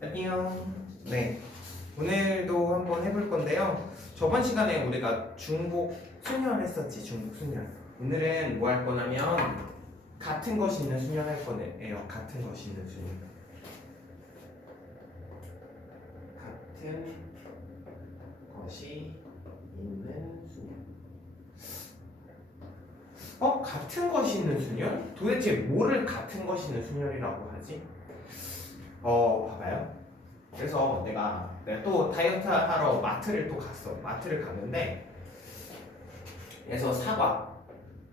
안녕. 네. 오늘도 한번 해볼 건데요. 저번 시간에 우리가 중복 순열 했었지, 중복 순열. 오늘은 뭐 할 거냐면 같은 것이 있는 순열 할 거예요. 같은 것이 있는 순열. 같은 것이 있는 순열. 어? 같은 것이 있는 순열? 도대체 뭐를 같은 것이 있는 순열이라고 하지? 어, 봐봐요. 그래서 내가 내가 또 다이어트 하러 마트를 또 갔어. 마트를 갔는데 그래서 사과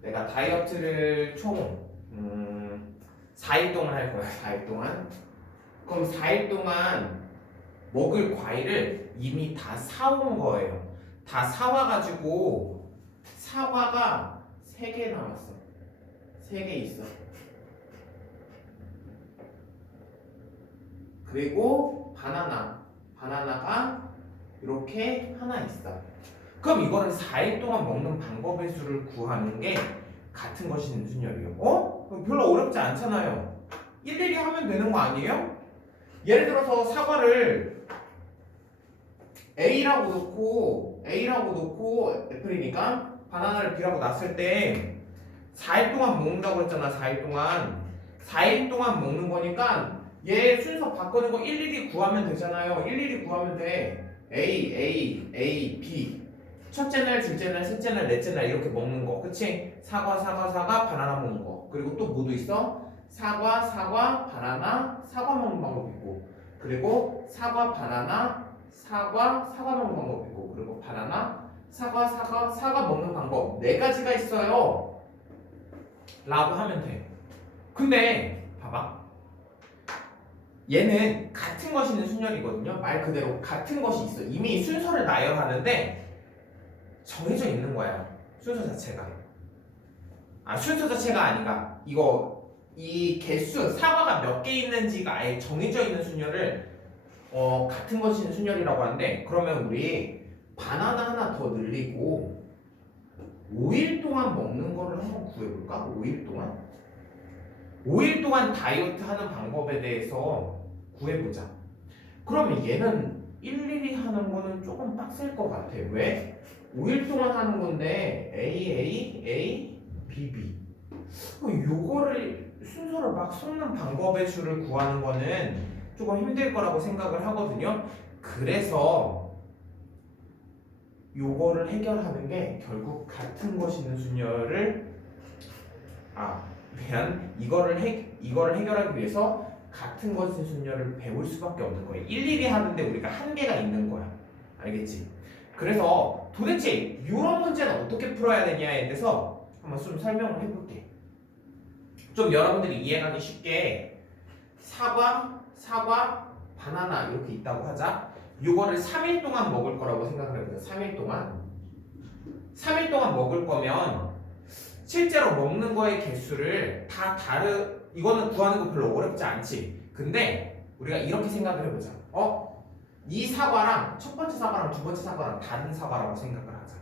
내가 다이어트를 총 음, 4일 동안 할 거야. 4일 동안. 그럼 4일 동안 먹을 과일을 이미 다 사온 거예요. 다 사와가지고 사과가 3개 남았어. 3개 있어. 그리고 바나나 바나나가 이렇게 하나 있어. 그럼 이거를 4일 동안 먹는 방법의 수를 구하는 게 같은 것이 있는 순열이요. 어? 별로 어렵지 않잖아요. 일일이 하면 되는 거 아니에요? 예를 들어서 사과를 A라고 놓고 A라고 놓고 애플이니까 바나나를 B라고 놨을 때 4일 동안 먹는다고 했잖아. 4일 동안 4일 동안 먹는 거니까 얘 순서 거 일일이 구하면 되잖아요. 일일이 구하면 돼. A, A, A, B. 첫째 날, 둘째 날, 셋째 날, 넷째 날 이렇게 먹는 거. 그치? 사과, 사과, 사과, 바나나 먹는 거. 그리고 또 뭐도 있어? 사과, 사과, 바나나, 사과 먹는 방법 있고. 그리고 사과, 바나나, 사과, 사과 먹는 방법 있고. 그리고 바나나, 사과, 사과, 사과 먹는 방법. 네 가지가 있어요. 라고 하면 돼. 근데, 봐봐. 얘는 같은 것이 있는 순열이거든요. 말 그대로 같은 것이 있어. 이미 순서를 나열하는데 정해져 있는 거야. 순서 자체가. 아 순서 자체가 아니라 이거 이 개수 사과가 몇 개 있는지가 아예 정해져 있는 순열을 어 같은 것이 있는 순열이라고 하는데 그러면 우리 바나나 하나 더 늘리고 5일 동안 먹는 거를 한번 구해볼까? 5일 동안? 5일 동안 다이어트 하는 방법에 대해서 구해보자. 그러면 얘는 일일이 하는 거는 조금 빡셀 것 같아. 왜? 5일 동안 하는 건데 A, A, A, B, B. 어, 요거를 순서를 막 섞는 방법의 수를 구하는 거는 조금 힘들 거라고 생각을 하거든요. 그래서 요거를 해결하는 게 결국 같은 것이 있는 순열을 아 미안 이거를 해 이거를 해결하기 위해서 같은 것인 순열을 배울 수밖에 없는 거예요. 일일이 하는데 우리가 한계가 있는 거야. 알겠지? 그래서 도대체 이런 문제는 어떻게 풀어야 되냐에 대해서 한번 좀 설명을 해볼게. 좀 여러분들이 이해하기 쉽게 사과, 사과, 바나나 이렇게 있다고 하자. 이거를 3일 동안 먹을 거라고 생각을 해보자. 3일 동안. 3일 동안 먹을 거면 실제로 먹는 거의 개수를 다 다르 이거는 구하는 거 별로 어렵지 않지. 근데 우리가 이렇게 생각을 해보자. 어? 이 사과랑 첫 번째 사과랑 두 번째 사과랑 다른 사과라고 생각을 하자.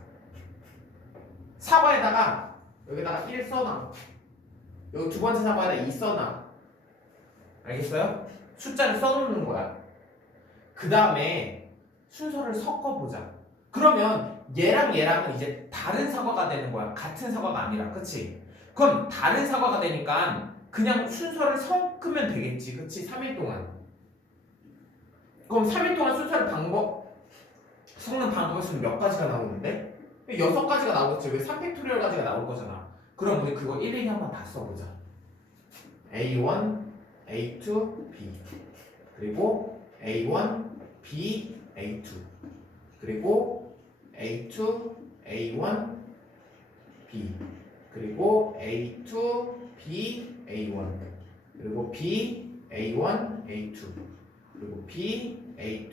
사과에다가 여기다가 1 써놔. 여기 두 번째 사과에다 2 써놔. 알겠어요? 숫자를 써놓는 거야. 그 다음에 순서를 섞어보자. 그러면 얘랑 얘랑은 이제 다른 사과가 되는 거야. 같은 사과가 아니라, 그치? 그럼 다른 사과가 되니까 그냥 순서를 섞으면 되겠지. 그치? 3일 동안. 그럼 3일 동안 순서를 방법, 섞는 방법의 수는 몇 가지가 나오는데? 6가지가 나오겠지. 왜 3팩토리얼 가지가 나올 거잖아. 그럼 우리 그거 일일이 한번 다 써보자. A1, A2, B. 그리고 A1, B, A2. 그리고 A2, A1, B. 그리고 A2, B, A1. 그리고 B, A1, A2. 그리고 B, A2,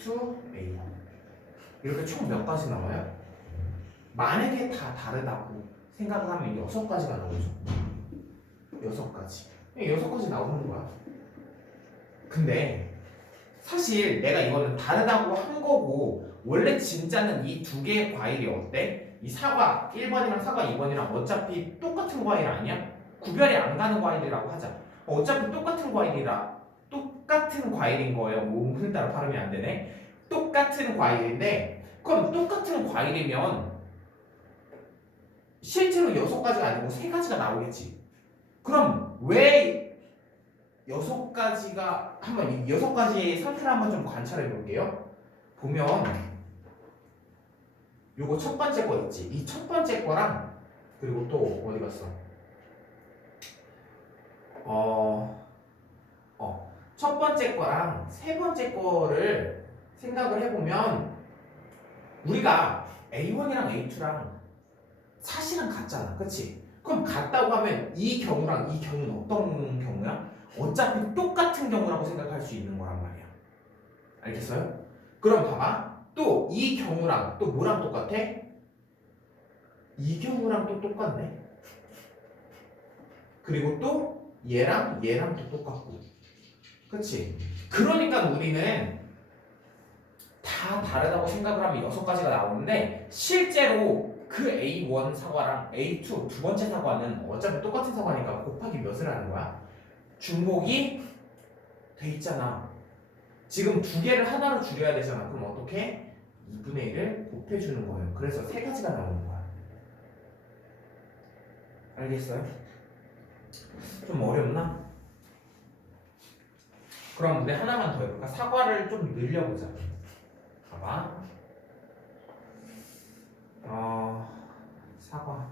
A1. 이렇게 총 몇 가지 나와요? 만약에 다 다르다고 생각을 하면 여섯 가지가 나오죠. 여섯 가지. 여섯 가지 나오는 거야. 근데 사실 내가 이거는 다르다고 한 거고 원래 진짜는 이 두 개의 과일이 어때? 이 사과 1번이랑 사과 2번이랑 어차피 똑같은 과일 아니야? 구별이 안 가는 과일이라고 하자. 어차피 똑같은 과일이라 똑같은 과일인 거예요. 뭐 오늘따라 발음이 안 되네. 똑같은 과일인데 그럼 똑같은 과일이면 실제로 여섯 가지가 아니고 세 가지가 나오겠지. 그럼 왜 여섯 가지가 한번 이 여섯 가지의 상태를 한번 좀 관찰해 볼게요. 보면 요거 첫 번째 거 있지. 이 첫 번째 거랑 그리고 또 어디 갔어? 어, 어, 첫 번째 거랑 세 번째 거를 생각을 해보면 우리가 A1이랑 A2랑 사실은 같잖아, 그치? 그럼 같다고 하면 이 경우랑 이 경우는 어떤 경우야? 어차피 똑같은 경우라고 생각할 수 있는 거란 말이야. 알겠어요? 그럼 봐봐. 또 이 경우랑 또 뭐랑 똑같아? 이 경우랑 또 똑같네. 그리고 또 얘랑 얘랑 또 똑같고. 그치? 그러니까 우리는 다 다르다고 생각을 하면 여섯 가지가 나오는데 실제로 그 A1 사과랑 A2 두 번째 사과는 어차피 똑같은 사과니까 곱하기 몇을 하는 거야? 중복이 돼 있잖아. 지금 두 개를 하나로 줄여야 되잖아. 그럼 어떻게? 2분의 1을 곱해주는 거예요. 그래서 세 가지가 나오는 거야. 알겠어요? 좀 어렵나? 그럼 우리 하나만 더 해볼까? 사과를 좀 늘려보자. 봐봐. 어, 사과.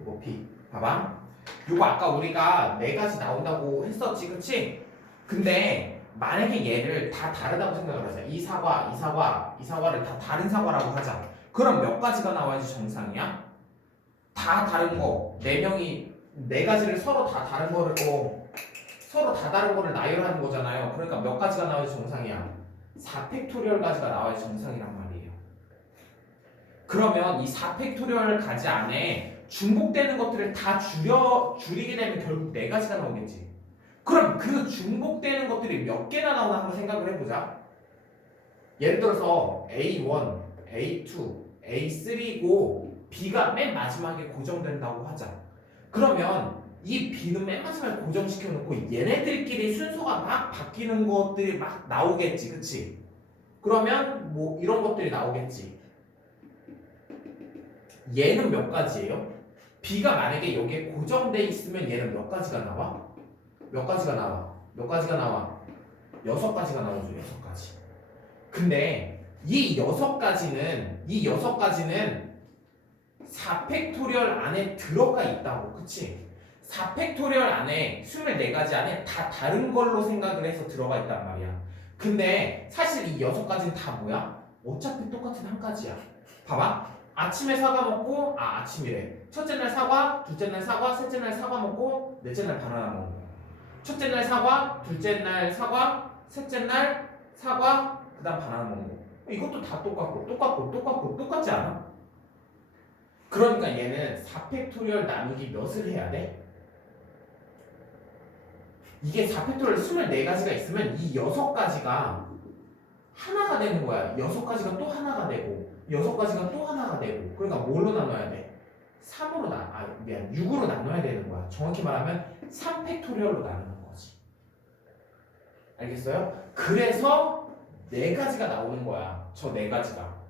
이거 B. 봐봐. 이거 아까 우리가 네 가지 나온다고 했었지, 그치? 근데 만약에 얘를 다 다르다고 생각을 하자. 이 사과, 이 사과, 이 사과를 다 다른 사과라고 하자. 그럼 몇 가지가 나와야지 정상이야? 다 다른 거. 네 명이 네 가지를 서로 다 다른 거를 어, 서로 다 다른 거를 나열하는 거잖아요. 그러니까 몇 가지가 나와야지 정상이야? 4팩토리얼 가지가 나와야지 정상이란 말이에요. 그러면 이 4팩토리얼 가지 안에 중복되는 것들을 다 줄여 줄이게 되면 결국 네 가지가 나오겠지. 그럼 그 중복되는 것들이 몇 개나 나오나 한번 생각을 해보자. 예를 들어서 A1, A2, A3고 B가 맨 마지막에 고정된다고 하자. 그러면 이 B는 맨 마지막에 고정시켜 놓고 얘네들끼리 순서가 막 바뀌는 것들이 막 나오겠지, 그치? 그러면 뭐 이런 것들이 나오겠지. 얘는 몇 가지예요? B가 만약에 여기에 고정돼 있으면 얘는 몇 가지가 나와? 몇 가지가 나와? 몇 가지가 나와? 여섯 가지가 나오죠, 여섯 가지. 근데 이 여섯 가지는 이 여섯 가지는 4팩토리얼 안에 들어가 있다고, 그치? 4팩토리얼 안에 24가지 안에 다 다른 걸로 생각을 해서 들어가 있단 말이야. 근데 사실 이 여섯 가지는 다 뭐야? 어차피 똑같은 한 가지야. 봐봐. 아침에 사과 먹고, 아, 아침이래. 첫째 날 사과, 둘째 날 사과, 셋째 날 사과 먹고, 넷째 날 바나나 먹는 거야. 첫째 날 사과, 둘째 날 사과, 셋째 날 사과, 그 다음 바나나 먹는 거. 이것도 다 똑같고, 똑같고, 똑같고, 똑같지 않아? 그러니까 얘는 4팩토리얼 나누기 몇을 해야 돼? 이게 4팩토리얼 24가지가 있으면 이 6가지가 하나가 되는 거야. 6가지가 또 하나가 되고, 6가지가 또 하나가 되고. 그러니까 뭘로 나눠야 돼? 3으로 나, 아, 미안, 6으로 나눠야 되는 거야. 정확히 말하면 3팩토리얼로 나누는 거지. 알겠어요? 그래서 네 가지가 나오는 거야. 저 네 가지가.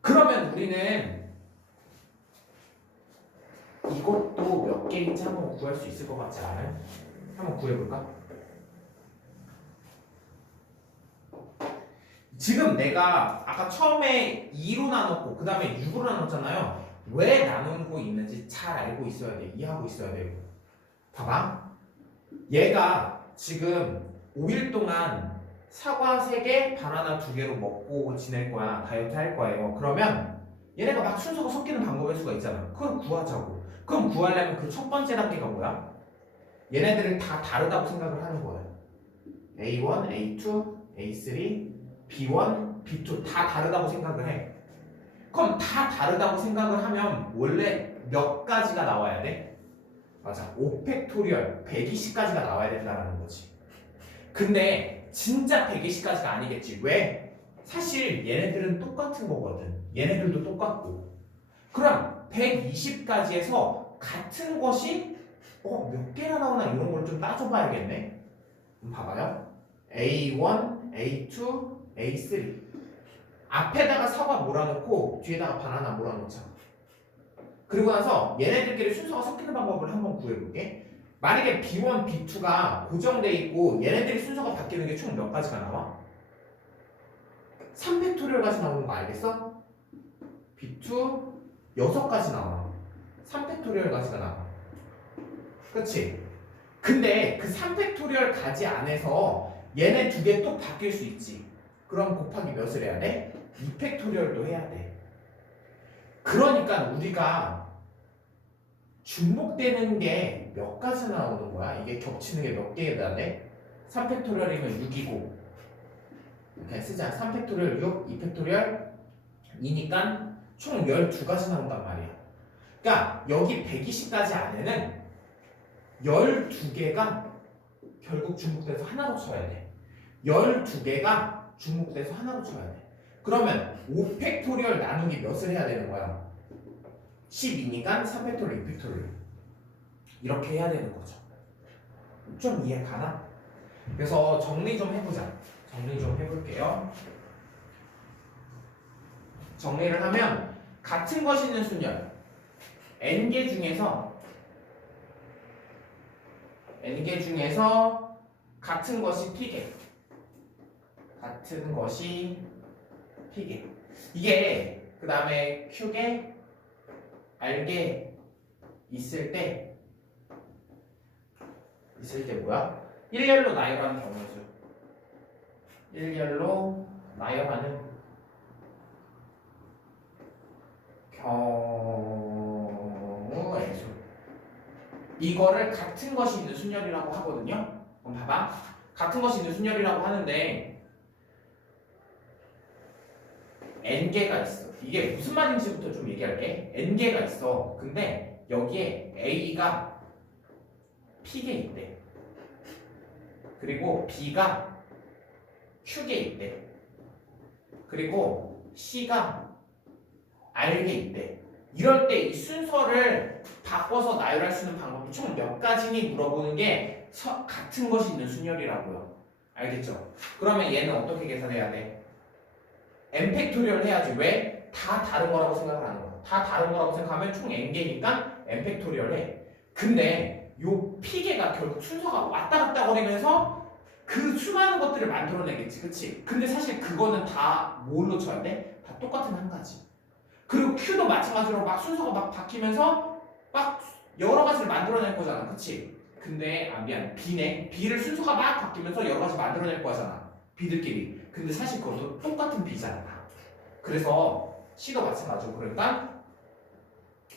그러면 우리는 이것도 몇 개인지 한번 구할 수 있을 것 같지 않아요? 한번 구해볼까? 지금 내가 아까 처음에 2로 나눴고 그 다음에 6으로 나눴잖아요. 왜 나누고 있는지 잘 알고 있어야 돼. 이해하고 있어야 돼요. 봐봐. 얘가 지금 5일 동안 사과 3개, 바나나 2개로 먹고 지낼 거야. 다이어트 할 거예요. 그러면 얘네가 막 순서가 섞이는 방법일 수가 있잖아. 그걸 구하자고. 그럼 구하려면 그 첫 번째 단계가 뭐야? 얘네들은 다 다르다고 생각을 하는 거예요. A1, A2, A3, B1, B2 다 다르다고 생각을 해. 그럼 다 다르다고 생각을 하면 원래 몇 가지가 나와야 돼? 맞아. 5팩토리얼 120가지가 나와야 된다는 거지. 근데 진짜 120가지가 아니겠지. 왜? 사실 얘네들은 똑같은 거거든. 얘네들도 똑같고. 그럼 120까지 해서 같은 것이 어, 몇 개나 나오나 이런 걸 좀 따져봐야겠네. 그럼 봐봐요. A1, A2, A3. 앞에다가 사과 몰아놓고 뒤에다가 바나나 몰아놓자. 그리고 나서 얘네들끼리 순서가 섞이는 방법을 한번 구해볼게. 만약에 B1, B2가 고정돼 있고 얘네들이 순서가 바뀌는 게 총 몇 가지가 나와? 3팩토리얼까지 나오는 거 알겠어? B2 6가지 나와. 3팩토리얼까지가 나와. 그치? 근데 그 3팩토리얼 가지 안에서 얘네 두 개 또 바뀔 수 있지. 그럼 곱하기 몇을 해야 돼? 2팩토리얼도 해야 돼. 그러니까 우리가 중복되는 게 몇 가지 나오는 거야? 이게 겹치는 게 몇 개가 돼? 3팩토리얼이면 6이고 이렇게 쓰자. 3팩토리얼 6, 2팩토리얼 2니까 총 12가지 나온단 말이야. 그러니까 여기 120까지 안에는 12개가 결국 중복돼서 하나로 쳐야 돼. 12개가 중복돼서 하나로 쳐야 돼. 그러면 5팩토리얼 나누기 몇을 해야 되는 거야? 12니까 3팩토리얼, 2팩토리얼. 이렇게 해야 되는 거죠. 좀 이해 가나? 그래서 정리 좀 해보자. 정리 좀 해볼게요. 정리를 하면 같은 것이 있는 순열 n개 중에서 n개 중에서 같은 것이 p개 같은 것이 p개 이게 그 다음에 q개 r개 있을 때 있을 때 뭐야? 일렬로 나열하는 경우죠 일렬로 나열하는 경우의 수. 이거를 같은 것이 있는 순열이라고 하거든요. 그럼 봐봐. 같은 것이 있는 순열이라고 하는데 n개가 있어. 이게 무슨 말인지부터 좀 얘기할게. n개가 있어. 근데 여기에 a가 p개 있대. 그리고 b가 q개 있대. 그리고 c가 알게 있대. 이럴 때 이 순서를 바꿔서 나열할 수 있는 방법이 총 몇 가지니 물어보는 게 서- 같은 것이 있는 순열이라고요. 알겠죠? 그러면 얘는 어떻게 계산해야 돼? n 팩토리얼 해야지. 왜? 다 다른 거라고 생각을 하는 거야. 다 다른 거라고 생각하면 총 n개니까 n 팩토리얼 해. 근데 요 p개가 결국 순서가 왔다 갔다 거리면서 그 수많은 것들을 만들어내겠지. 그치? 근데 사실 그거는 다 뭘로 쳐야 돼? 다 똑같은 한 가지. 그리고 Q도 마찬가지로 막 순서가 막 바뀌면서 막 여러 가지를 만들어낼 거잖아. 그치? 근데, 아, 미안. B네. B를 순서가 막 바뀌면서 여러 가지 만들어낼 거잖아. B들끼리. 근데 사실 그것도 똑같은 B잖아. 그래서 C도 마찬가지고. 그러니까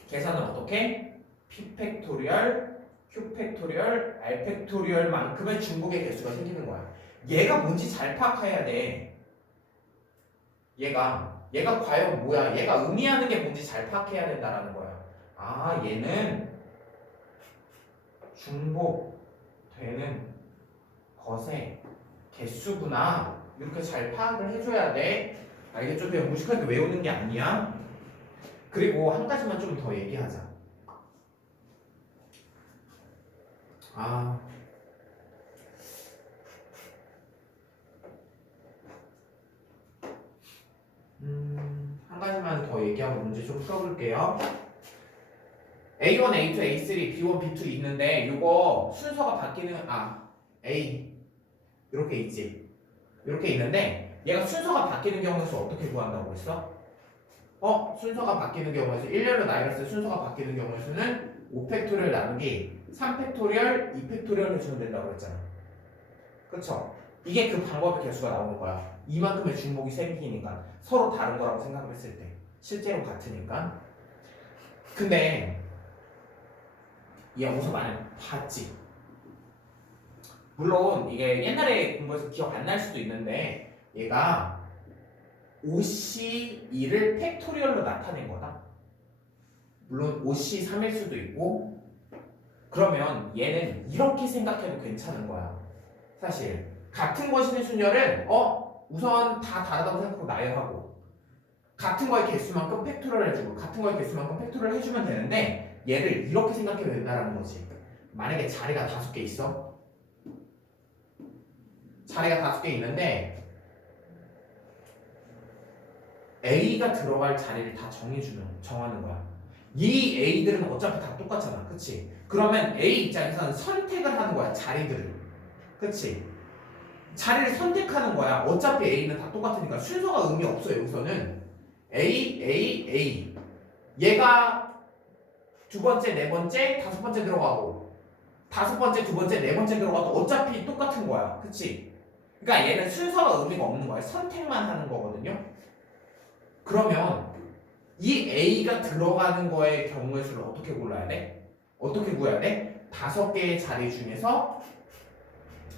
계산은 어떻게? P 팩토리얼, Q 팩토리얼, R 팩토리얼만큼의 중복의 개수가 생기는 거야. 얘가 뭔지 잘 파악해야 돼. 얘가 얘가 과연 뭐야? 얘가 의미하는 게 뭔지 잘 파악해야 된다라는 거야. 아, 얘는 중복되는 것의 개수구나. 이렇게 잘 파악을 해줘야 돼. 알겠죠? 그냥 무식하게 외우는 게 아니야. 그리고 한 가지만 좀 더 얘기하자. 아. 음, 한 가지만 더 얘기하고 문제 좀 풀어볼게요. A1, A2, A3, B1, B2 있는데 이거 순서가 바뀌는 아 A 이렇게 있지. 이렇게 있는데 얘가 순서가 바뀌는 경우에서 어떻게 구한다고 했어? 어 순서가 바뀌는 경우에서 1렬로 나열했을 때 순서가 바뀌는 경우에서는 5팩토리얼 나누기 3팩토리얼, 2팩토리얼 해주면 된다고 했잖아. 그쵸? 이게 그 방법의 개수가 나오는 거야. 이만큼의 중복이 생기니까 서로 다른 거라고 생각을 했을 때 실제로 같으니까. 근데 얘 어디서 많이 봤지? 물론 이게 옛날에 공부해서 기억 안 날 수도 있는데 얘가 5C2를 팩토리얼로 나타낸 거다. 물론 5C3일 수도 있고 그러면 얘는 이렇게 생각해도 괜찮은 거야. 사실 같은 것이는 순열은 어 우선 다 다르다고 생각하고 나열하고 같은 거의 개수만큼 팩토리얼 해주고 같은 거의 개수만큼 팩토리얼 해주면 되는데 얘를 이렇게 생각해도 된다는 거지. 만약에 자리가 다섯 개 있어. 자리가 다섯 개 있는데 A가 들어갈 자리를 다 정해주는 정하는 거야. 이 A들은 어차피 다 똑같잖아, 그치? 그러면 A 입장에서는 선택을 하는 거야, 자리들을, 그치? 자리를 선택하는 거야. 어차피 A는 다 똑같으니까 순서가 의미 없어 여기서는 A, A, A. 얘가 두 번째, 네 번째, 다섯 번째 들어가고 다섯 번째, 두 번째, 네 번째 들어가도 어차피 똑같은 거야, 그치? 그러니까 얘는 순서가 의미가 없는 거야. 선택만 하는 거거든요. 그러면 이 A가 들어가는 거의 경우의 수를 어떻게 골라야 돼? 어떻게 구해야 돼? 다섯 개의 자리 중에서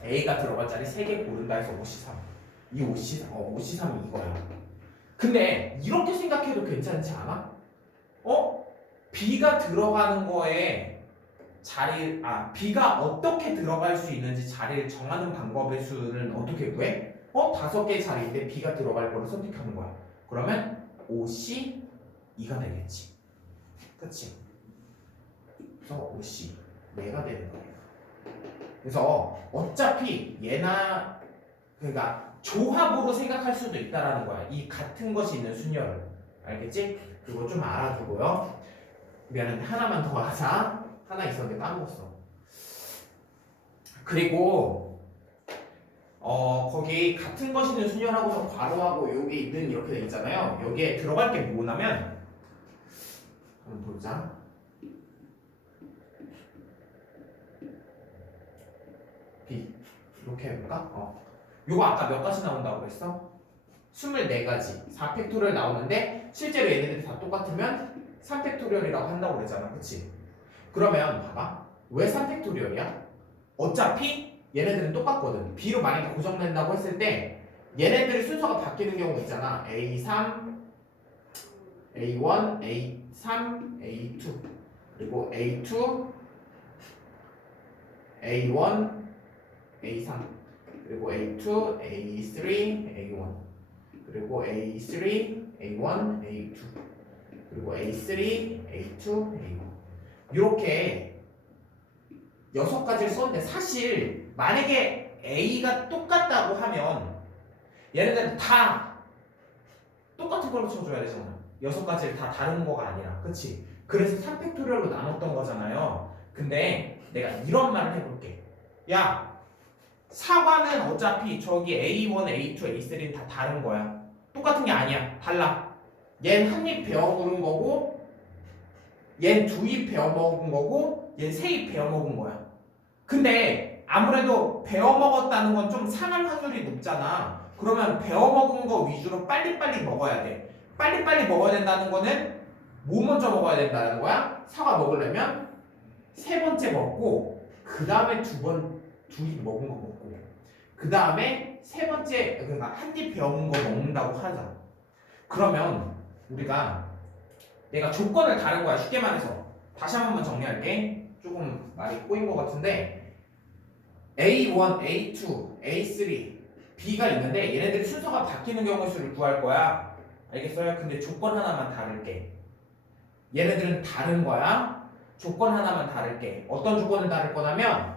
A가 들어갈 자리 세 개 고른다 해서 5C3. 이 5C, 어, 5C3이 이거야. 근데 이렇게 생각해도 괜찮지 않아? 어? B가 들어가는 거에 자리, 아, B가 어떻게 들어갈 수 있는지 자리를 정하는 방법의 수는 어떻게 구해? 어? 다섯 개의 자리인데 B가 들어갈 거를 선택하는 거야. 그러면 5C 2가 되겠지. 그치? 그래서 5C 4가 되는 거예요. 그래서 어차피 얘나 그러니까 조합으로 생각할 수도 있다라는 거야. 이 같은 것이 있는 순열을 알겠지? 그거 좀 알아두고요. 미안한데 하나만 더 하자. 하나 있었는데 까먹었어. 그리고 어 거기 같은 것이 있는 순열하고서 괄호하고 여기 있는 이렇게 돼 있잖아요. 여기에 들어갈 게 뭐냐면 한번 보자. B 이렇게 해볼까? 어. 요거 아까 몇 가지 나온다고 그랬어? 24가지 4팩토리얼 나오는데 실제로 얘네들이 다 똑같으면 3팩토리얼이라고 한다고 그랬잖아 그치? 그러면 봐봐 왜 3팩토리얼이야? 어차피 얘네들은 똑같거든 B로 만약에 고정된다고 했을 때 얘네들의 순서가 바뀌는 경우 있잖아 A3 A1, A3, A2 그리고 A2 A1, A3 그리고 A2, A3, A1 그리고 A3, A1, A2 그리고 A3, A2, A1 이렇게 여섯 가지를 썼는데 사실 만약에 A가 똑같다고 하면 얘네들은 다 똑같은 걸로 쳐줘야 되잖아 여섯 가지를 다 다른 거가 아니라 그치? 그래서 3팩토리얼로 나눴던 거잖아요 근데 내가 이런 말을 해볼게 야 사과는 어차피 저기 A1, A2, A3는 다 다른 거야. 똑같은 게 아니야. 달라. 얜 한 입 베어 먹은 거고, 얜두 입 베어 먹은 거고, 얜세 입 베어 먹은 거야. 근데 아무래도 베어 먹었다는 건 좀 상할 확률이 높잖아. 그러면 베어 먹은 거 위주로 빨리빨리 먹어야 돼. 빨리빨리 먹어야 된다는 거는 뭐 먼저 먹어야 된다는 거야? 사과 먹으려면 세 번째 먹고, 그 다음에 두 번, 두 입 먹은 거 먹고 그 다음에 세 번째 그러니까 한입 배운 거 먹는다고 하자. 그러면 우리가 내가 조건을 다른 거야 쉽게 말해서. 다시 한 번만 정리할게. 조금 말이 꼬인 것 같은데 A1, A2, A3, B가 있는데 얘네들 순서가 바뀌는 경우 수를 구할 거야 알겠어요? 근데 조건 하나만 다를게 얘네들은 다른 거야 조건 하나만 다를게 어떤 조건을 다를 거냐면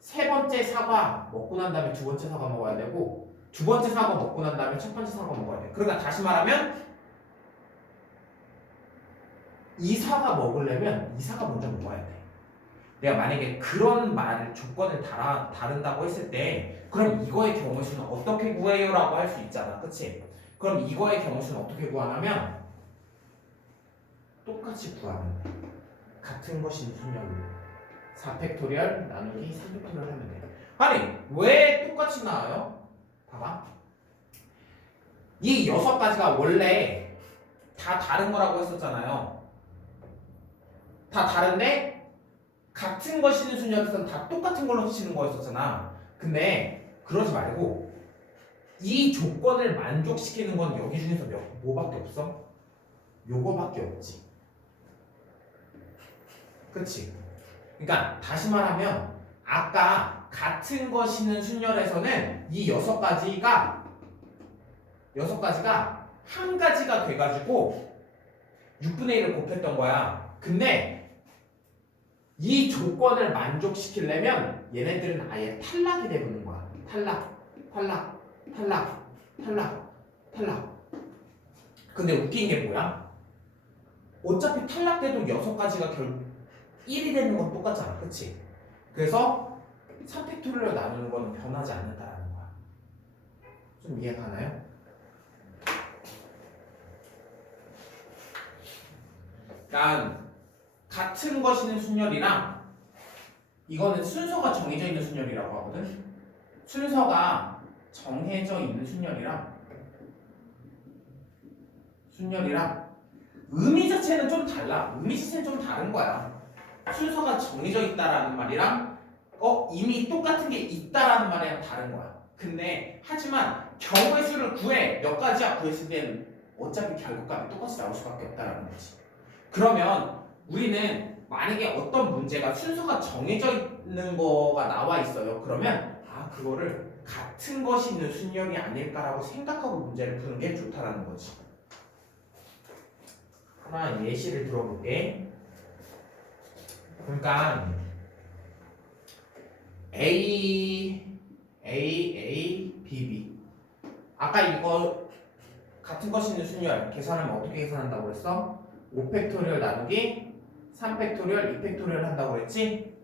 세 번째 사과 먹고 난 다음에 두 번째 사과 먹어야 되고 두 번째 사과 먹고 난 다음에 첫 번째 사과 먹어야 돼. 그러니까 다시 말하면 이 사과 먹으려면 이 사과 먼저 먹어야 돼. 내가 만약에 그런 말을 조건을 달아, 다른다고 했을 때 그럼 이거의 경우 수는 어떻게 구해요 라고 할 수 있잖아. 그치? 그럼 이거의 경우 수는 어떻게 구하냐면 똑같이 구하면 돼. 같은 것인 순열로 4팩토리얼 나누기 3팩토리얼 하면 돼. 아니 왜 똑같이 나와요? 봐봐. 이 여섯 가지가 원래 다 다른 거라고 했었잖아요. 다 다른데 같은 거 치는 순열에서는 다 똑같은 걸로 치는 거였었잖아. 근데 그러지 말고 이 조건을 만족시키는 건 여기 중에서 몇, 뭐밖에 없어? 요거밖에 없지. 그치? 그러니까 다시 말하면 아까 같은 것이는 순열에서는 이 여섯 가지가 여섯 가지가 한 가지가 돼가지고 6분의 1을 곱했던 거야. 근데 이 조건을 만족시키려면 얘네들은 아예 탈락이 돼버는 거야. 탈락, 탈락, 탈락, 탈락, 탈락. 근데 웃긴 게 뭐야? 어차피 탈락돼도 여섯 가지가 결국 1이 되는 건 똑같잖아. 그치? 그래서 3팩토리얼로 나누는 거는 변하지 않는다라는 거야. 좀 이해 가나요? 그러니까 같은 것이는 순열이랑 이거는 순서가 정해져 있는 순열이라고 하거든. 순서가 정해져 있는 순열이랑 순열이랑 의미 자체는 좀 달라. 의미 자체는 좀 다른 거야. 순서가 정해져 있다라는 말이랑 어 이미 똑같은 게 있다라는 말이랑 다른 거야. 근데 하지만 경우의 수를 구해 몇 가지야 구했을 때는 어차피 결국값이 똑같이 나올 수밖에 없다라는 거지. 그러면 우리는 만약에 어떤 문제가 순서가 정해져 있는 거가 나와 있어요. 그러면 아 그거를 같은 것이 있는 순열이 아닐까라고 생각하고 문제를 푸는 게 좋다라는 거지. 하나 예시를 들어볼게. 그러니까 A A A B B 아까 이거 같은 것이 있는 순열 계산하면 어떻게 계산한다고 그랬어? 5팩토리얼 나누기 3팩토리얼 2팩토리얼 한다고 그랬지?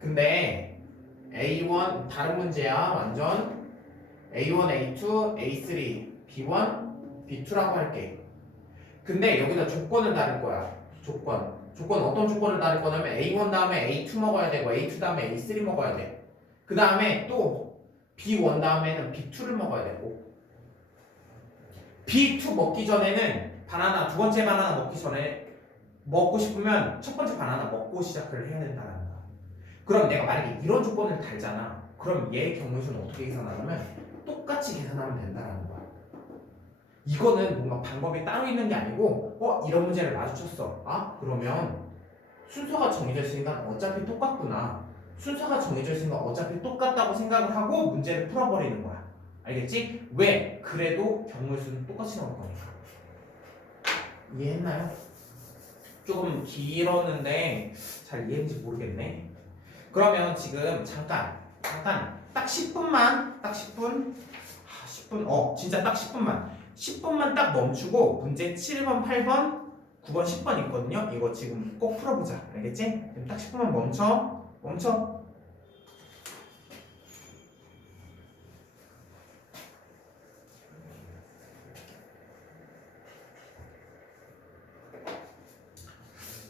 근데 A1 다른 문제야. 완전 A1, A2, A3, B1, B2라고 할게. 근데 여기다 조건을 다룰 거야. 조건. 조건 어떤 조건을 다룰 거냐면 A1 다음에 A2 먹어야 되고 A2 다음에 A3 먹어야 돼그 다음에 또 B1 다음에는 B2를 먹어야 되고. B2 먹기 전에는 바나나 두 번째 바나나 먹기 전에 먹고 싶으면 첫 번째 바나나 먹고 시작을 해야 된다는. 그럼 내가 만약에 이런 조건을 달잖아. 그럼 얘의 경우에서는 어떻게 계산하냐면 똑같이 계산하면 된다는 거야. 이거는 뭔가 방법이 따로 있는 게 아니고 어 이런 문제를 마주쳤어. 아 그러면 순서가 정해져 있으니까 어차피 똑같구나. 순서가 정해져 있으니까 어차피 똑같다고 생각을 하고 문제를 풀어버리는 거야. 알겠지? 왜? 그래도 경우의 수는 똑같이 나올 거니까. 이해했나요? 조금 길었는데 잘 이해했는지 모르겠네. 그러면 지금 잠깐, 잠깐 딱 10분만, 딱 10분, 아, 10분, 어, 진짜 딱 10분만, 10분만 딱 멈추고 문제 7번, 8번, 9번, 10번 있거든요. 이거 지금 꼭 풀어보자. 알겠지? 그럼 딱 10분만 멈춰, 멈춰.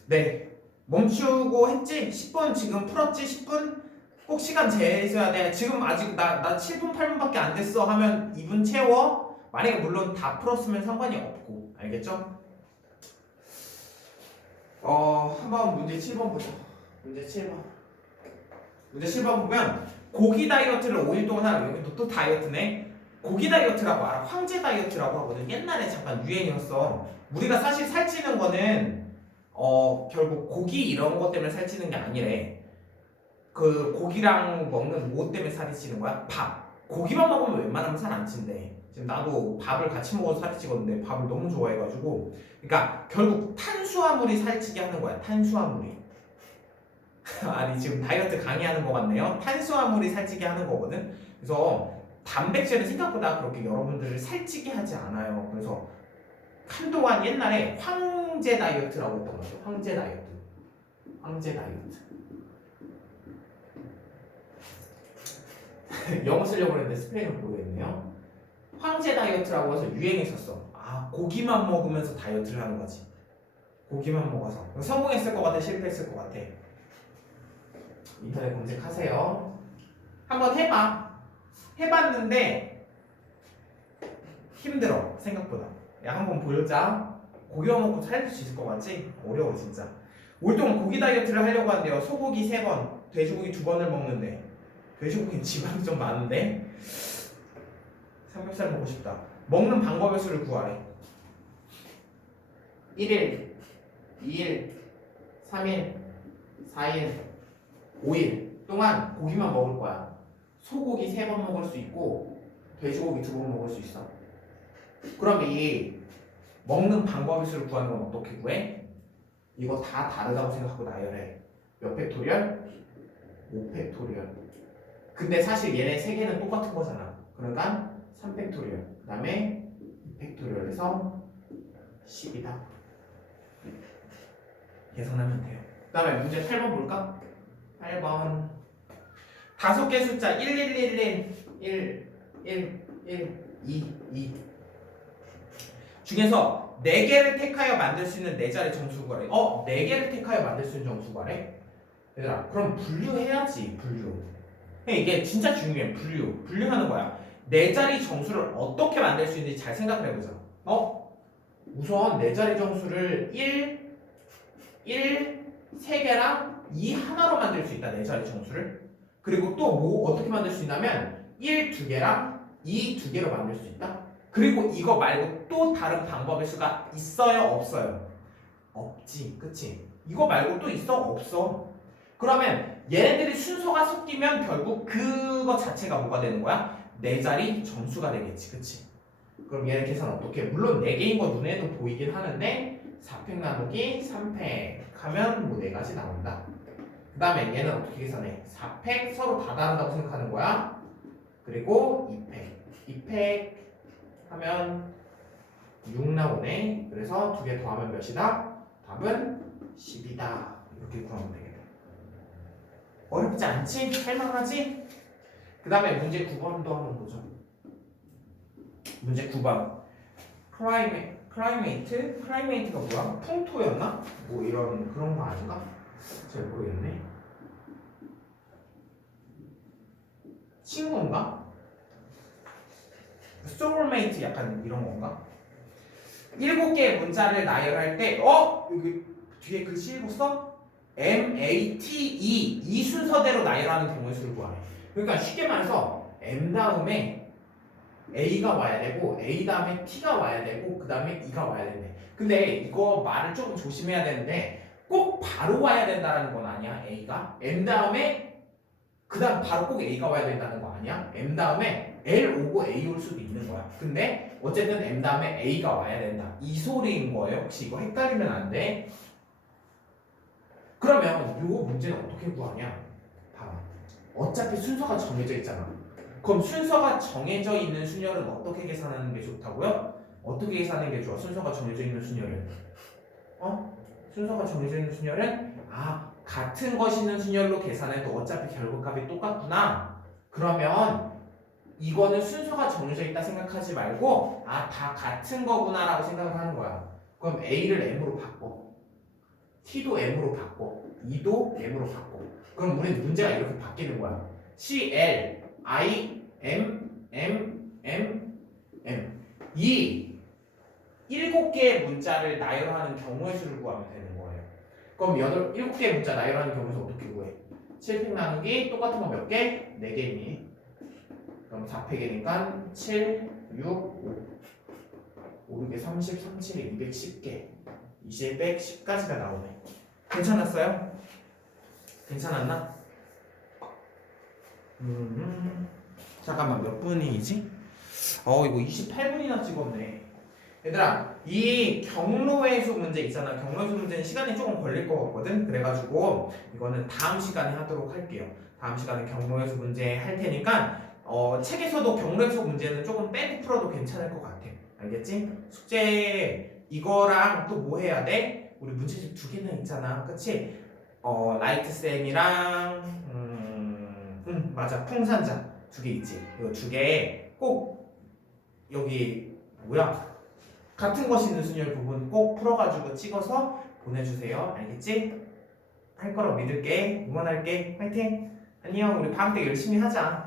네. 멈추고 했지? 10분 지금 풀었지? 10분? 꼭 시간 재셔야 돼. 지금 아직 나, 나 7분, 8분밖에 안 됐어 하면 2분 채워. 만약에 물론 다 풀었으면 상관이 없고. 알겠죠? 어, 한번 문제 7번 보자. 문제 7번. 문제 7번 보면 고기 다이어트를 5일 동안 하라. 여기 또 다이어트네. 고기 다이어트라고 알아. 황제 다이어트라고 하거든. 옛날에 잠깐 유행이었어. 우리가 사실 살찌는 거는 어 결국 고기 이런 것 때문에 살찌는 게 아니래. 그 고기랑 먹는 뭐 때문에 살이 찌는 거야? 밥. 고기만 먹으면 웬만하면 살 안 찐대. 지금 나도 밥을 같이 먹어서 살이 찌거든데 밥을 너무 좋아해가지고. 그러니까 결국 탄수화물이 살찌게 하는 거야. 탄수화물이. 아니 지금 다이어트 강의하는 것 같네요. 탄수화물이 살찌게 하는 거거든. 그래서 단백질은 생각보다 그렇게 여러분들을 살찌게 하지 않아요. 그래서 한동안 옛날에 황제 다이어트라고 했던 거죠. 황제 다이어트. 황제 다이어트. 영어 쓰려고 했는데 스페인을 모르겠네요. 황제 다이어트라고 해서 유행했었어. 아 고기만 먹으면서 다이어트를 하는 거지. 고기만 먹어서 성공했을 것 같아, 실패했을 것 같아. 인터넷 검색하세요. 한번 해봐. 해봤는데 힘들어 생각보다. 야 한 번 보여자. 고기만 먹고 살릴 수 있을 것 같지? 어려워 진짜. 올 동안 고기 다이어트를 하려고 한대요. 소고기 3번, 돼지고기 2번을 먹는데 돼지고기는 지방이 좀 많은데 삼겹살 먹고 싶다. 먹는 방법의 수를 구하래. 1일, 2일, 3일, 4일, 5일 동안 고기만 먹을 거야. 소고기 3번 먹을 수 있고 돼지고기 2번 먹을 수 있어. 그럼 이 먹는 방법의 수를 구하는 건 어떻게 구해? 이거 다 다르다고 생각하고 나열해. 몇 팩토리얼? 5 팩토리얼. 근데 사실 얘네 세 개는 똑같은 거잖아. 그러니까 3 팩토리얼. 그 다음에 2 팩토리얼에서 10이다. 계산하면 돼요. 그 다음에 문제 8번 볼까? 8번. 다섯 개 숫자 1, 1, 1, 1, 1, 1, 1, 2, 2 중에서 네 개를 택하여 만들 수 있는 네 자리 정수 구하래. 어, 네 개를 택하여 만들 수 있는 정수 구하래? 얘들아, 그럼 분류해야지, 분류. 근데 이게 진짜 중요해, 분류. 분류하는 거야. 네 자리 정수를 어떻게 만들 수 있는지 잘 생각을 해보자. 어? 우선 네 자리 정수를 1, 1, 3개랑 2 하나로 만들 수 있다, 네 자리 정수를. 그리고 또 뭐 어떻게 만들 수 있냐면 1, 2개랑 2, 2개로 만들 수 있다. 그리고 이거 말고 또 다른 방법의 수가 있어요, 없어요? 없지, 그치? 이거 말고 또 있어, 없어? 그러면 얘네들이 순서가 섞이면 결국 그거 자체가 뭐가 되는 거야? 네 자리 정수가 되겠지, 그치? 그럼 얘네 계산 어떻게? 해? 물론 네 개인 거 눈에도 보이긴 하는데 4팩 나누기 3팩 하면 뭐네 가지 나온다. 그 다음에 얘는 어떻게 계산해? 4팩 서로 다 다르다고 생각하는 거야. 그리고 2팩. 2팩 하면 6 나오네. 그래서 두 개 더하면 몇이다? 답은 10이다. 이렇게 구하면 되겠다. 어렵지 않지? 할만하지? 그 다음에 문제 9번도 한번 보죠. 문제 9번. 클라이메, 클라이메이트? 클라이메이트가 뭐야? 풍토였나? 뭐 이런 그런 거 아닌가? 잘 모르겠네. 친구인가? 소울메이트 약간 이런 건가? 일곱 개의 문자를 나열할 때, 어? 여기 뒤에 글씨 읽었어? M, A, T, E 이 순서대로 나열하는 경우의 수를 구하래. 그러니까 쉽게 말해서 M 다음에 A가 와야 되고 A 다음에 T가 와야 되고 그 다음에 E가 와야 되네. 근데 이거 말을 조금 조심해야 되는데 꼭 바로 와야 된다는 건 아니야. A가 M 다음에 그 다음 바로 꼭 A가 와야 된다는 거 아니야? M 다음에 L 오고 A 올 수도 있는 거야. 근데 어쨌든 M 다음에 A가 와야 된다. 이 소리인 거예요. 혹시 이거 헷갈리면 안 돼. 그러면 요 문제는 어떻게 구하냐? 봐봐. 어차피 순서가 정해져 있잖아. 그럼 순서가 정해져 있는 순열은 어떻게 계산하는 게 좋다고요? 어떻게 계산하는 게 좋아? 순서가 정해져 있는 순열은? 어? 순서가 정해져 있는 순열은 아 같은 것이 있는 순열로 계산해도 어차피 결국값이 똑같구나. 그러면 이거는 순서가 정해져 있다 생각하지 말고 아 다 같은 거구나라고 생각을 하는 거야. 그럼 A를 M으로 바꿔. T도 M으로 바꿔. E도 M으로 바꿔. 그럼 우리는 문제가 이렇게 바뀌는 거야. C, L, I, M, M, M, M. 이 일곱 개의 문자를 나열하는 경우의 수를 구하면 되는 거예요. 그럼 여덟, 일곱 개의 문자 나열하는 경우에서 어떻게 구해? 7팩 나누기 똑같은 거 몇 개? 4개니. 그럼 4팩이니까 7, 6, 5. 5, 6에 30, 37에 210개. 20, 100, 10까지가 나오네. 괜찮았어요? 괜찮았나? 음, 잠깐만 몇 분이지? 어 이거 28분이나 찍었네. 얘들아 이 경로회수 문제 있잖아. 경로회수 문제는 시간이 조금 걸릴 것 같거든. 그래가지고 이거는 다음 시간에 하도록 할게요. 다음 시간에 경로회수 문제 할 테니까 어, 책에서도 경로회수 문제는 조금 빼고 풀어도 괜찮을 것 같아. 알겠지? 숙제 이거랑 또 뭐 해야 돼? 우리 문제집 두 개나 있잖아. 그치? 어, 라이트 쌤이랑 음, 음 맞아 풍산자 두 개 있지. 이거 두 개 꼭 여기 뭐야 같은 것이 있는 순열 부분 꼭 풀어가지고 찍어서 보내주세요. 알겠지? 할 거라고 믿을게. 응원할게. 파이팅. 안녕. 우리 방학 때 열심히 하자.